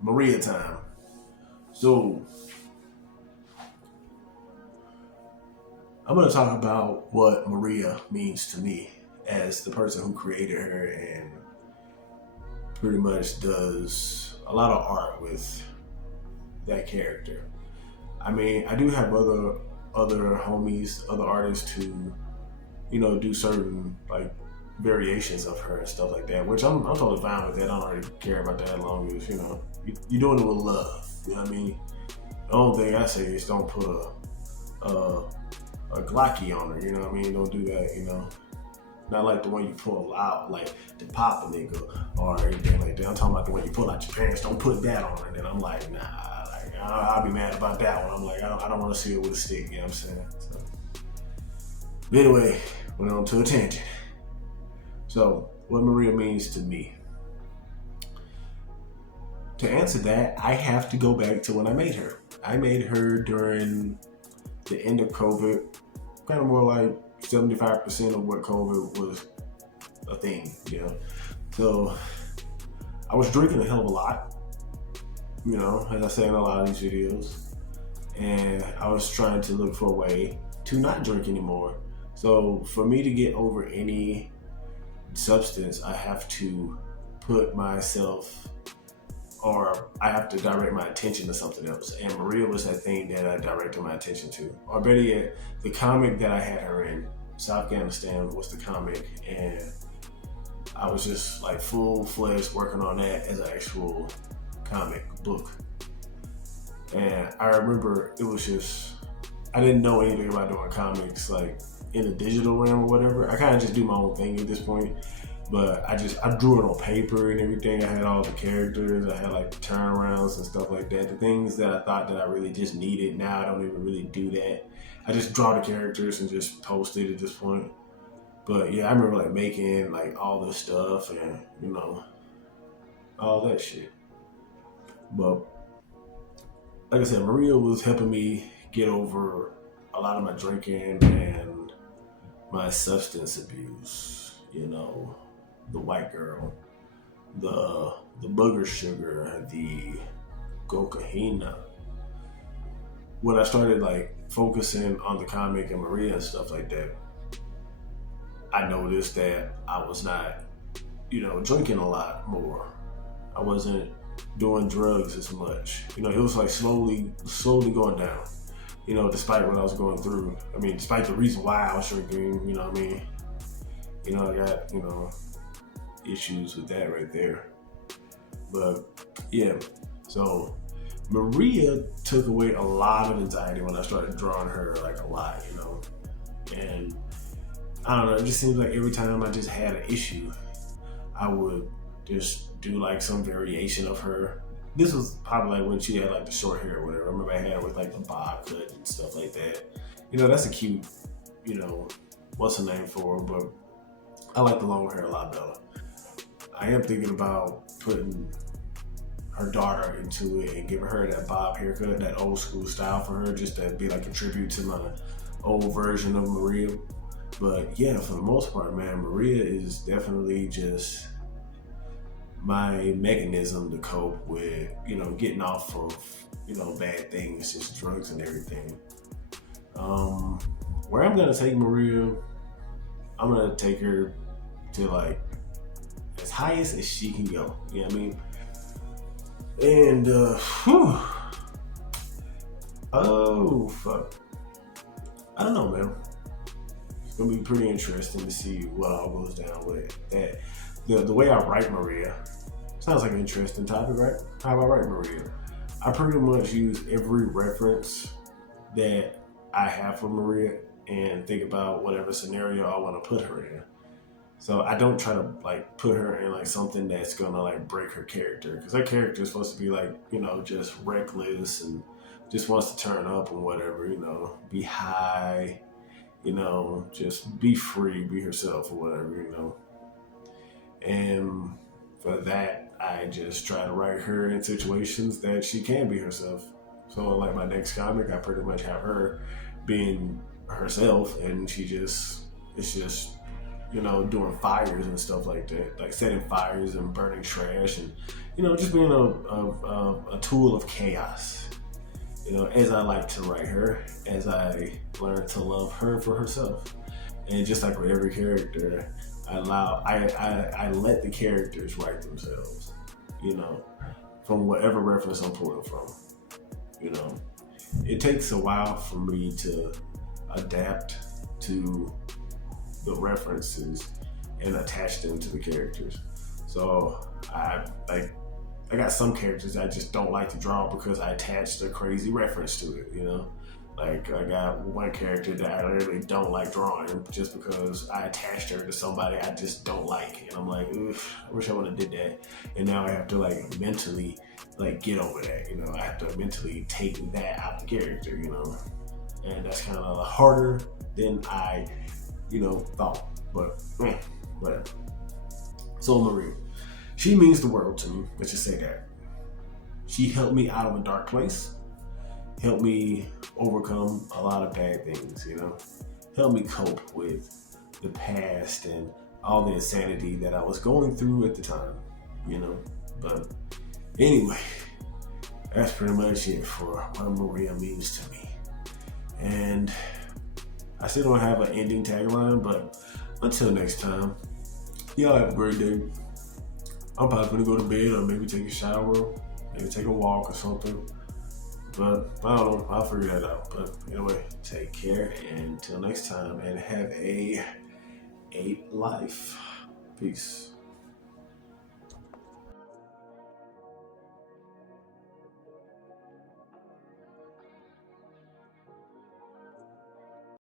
Maria time. So I'm going to talk about what Maria means to me as the person who created her and pretty much does a lot of art with that character. I mean, I do have other homies, other artists who do certain like variations of her and stuff like that, which I'm totally fine with that. I don't really care about that as long as you're doing it with love. You know what I mean? The only thing I say is don't put a Glocky on her. You know what I mean? Don't do that. Not like the one you pull out, like to pop a nigga or anything like that. I'm talking about the one you pull out your pants. Don't put that on her. And then I'm like, nah, like I'll be mad about that one. I'm like, I don't want to see it with a stick. You know what I'm saying? So, but anyway, went on to a tangent. So, what Maria means to me. To answer that, I have to go back to when I made her. I made her during the end of COVID, kind of more like 75% of what COVID was a thing, So I was drinking a hell of a lot, as I say in a lot of these videos. And I was trying to look for a way to not drink anymore. So for me to get over any substance, I have to put myself, or I have to direct my attention to something else. And Maria was that thing that I directed my attention to. Or better yet, the comic that I had her in, South Afghanistan, was the comic. And I was just like full-fledged working on that as an actual comic book. And I remember it was just, I didn't know anything about doing comics like in the digital realm or whatever. I kind of just do my own thing at this point. But I drew it on paper and everything. I had all the characters. I had like the turnarounds and stuff like that. The things that I thought that I really just needed. Now I don't even really do that. I just draw the characters and just post it at this point. But yeah, I remember like making like all this stuff and all that shit. But like I said, Maria was helping me get over a lot of my drinking and my substance abuse. The white girl, the booger sugar, the cocaine. When I started like focusing on the comic and Maria and stuff like that, I noticed that I was not, drinking a lot more. I wasn't doing drugs as much. It was like slowly going down. Despite what I was going through. I mean, despite the reason why I was drinking. You know what I mean? I got issues with that right there. But yeah, so Maria took away a lot of anxiety when I started drawing her like a lot, and I don't know, it just seems like every time I just had an issue, I would just do like some variation of her. This was probably like when she had like the short hair or whatever. I remember I had her with like the bob cut and stuff like that. That's a cute, what's her name for her, but I like the long hair a lot better. I am thinking about putting her daughter into it and giving her that bob haircut, that old school style for her, just to be like a tribute to my old version of Maria. But yeah, for the most part, man, Maria is definitely just my mechanism to cope with, getting off of, bad things, just drugs and everything. Where I'm gonna take Maria, I'm gonna take her to like as highest as she can go. You know what I mean? And oh fuck, I don't know, man. It's gonna be pretty interesting to see what all goes down with that. The way I write Maria sounds like an interesting topic, right? How I write Maria, I pretty much use every reference that I have for Maria and think about whatever scenario I want to put her in. So I don't try to like put her in like something that's gonna like break her character, because her character is supposed to be like, just reckless and just wants to turn up and whatever, be high, just be free, be herself or whatever, And for that, I just try to write her in situations that she can be herself. So like my next comic, I pretty much have her being herself, and it's just, doing fires and stuff like that, like setting fires and burning trash, and just being a tool of chaos. As I like to write her, as I learn to love her for herself, and just like with every character, I let the characters write themselves. From whatever reference I'm pulling from. It takes a while for me to adapt to the references and attach them to the characters. So I got some characters I just don't like to draw because I attached a crazy reference to it. Like I got one character that I literally don't like drawing just because I attached her to somebody I just don't like, and I'm like, oof, I wish I would have did that. And now I have to mentally get over that. I have to mentally take that out of the character. And that's kind of harder than I thought. But so Marie, she means the world to me. Let's just say that. She helped me out of a dark place. Helped me overcome a lot of bad things, Helped me cope with the past and all the insanity that I was going through at the time, But anyway, that's pretty much it for what Maria means to me. And I still don't have an ending tagline, but until next time, y'all have a great day. I'm probably gonna go to bed or maybe take a shower, maybe take a walk or something. But I don't know, I'll figure that out. But anyway, take care and until next time, and have a life. Peace.